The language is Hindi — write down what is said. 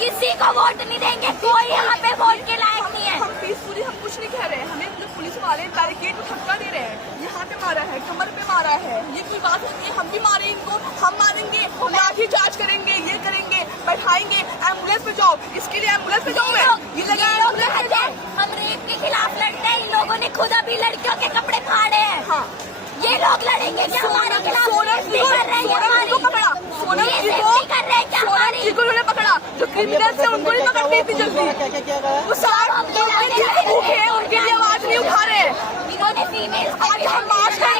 किसी को वोट नहीं देंगे, कोई यहाँ पे वोट के लायक नहीं है। हम पीसफुली हम कुछ नहीं कह रहे हैं, हमें मतलब पुलिस वाले बैरिकेड को धक्का दे रहे हैं, यहाँ पे मारा है, कमर पे मारा है, ये कोई बात होती है? हम भी मारे इनको, हम मारेंगे, लाठी चार्ज करेंगे, ये करेंगे, बैठाएंगे, एम्बुलेंस पे जाओ, इसके लिए एम्बुलेंस पे जाओ मैं, ये लगा एम्बुलेंस पे जाओ। हम रेप के खिलाफ लड़ते हैं, इन लोगों ने खुद अभी लड़कियों के कपड़े फाड़े हैं। हाँ, ये लोग लड़ेंगे क्या हमारे खिलाफ? सोनम जी कर रहे हैं हमारी, को पकड़ा, सोनम ये जी सेफ्टी कर रहे हैं क्या सोनम हमारी? जी को उन्होंने पकड़ा, जो क्रिमिनल से उनको नहीं पकड़ती इतनी जल्दी। क्या क्या रहा है? वो साथ भूखे उनके लिए आवाज नहीं उठा रहे। इन्होंने फीमेल आज हम मार्च कर